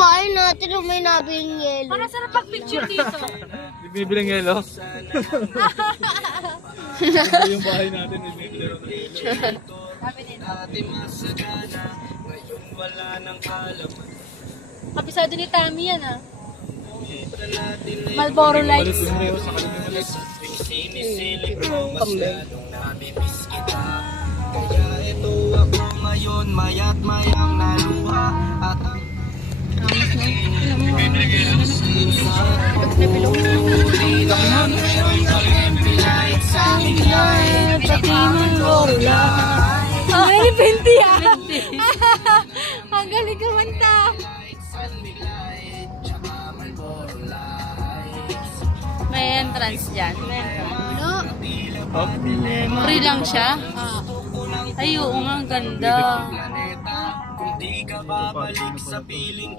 bahay natin na may nabing yelo. Para sarap pag-picture dito. Bibilang yelo. Ito yung bahay natin, bibilang yelo. Kabisado ni Tami yan ah. Marlboro Lights. Sa kalimutan ulit. Kaya ito ako ngayon, mayat mayang naluha at ang Ay, 20 ah! Ang galing kumanta! May entrance dyan. May entrance. Free lang siya? Ay, oo nga, ang ganda. kung di ka babalik sa piling ko.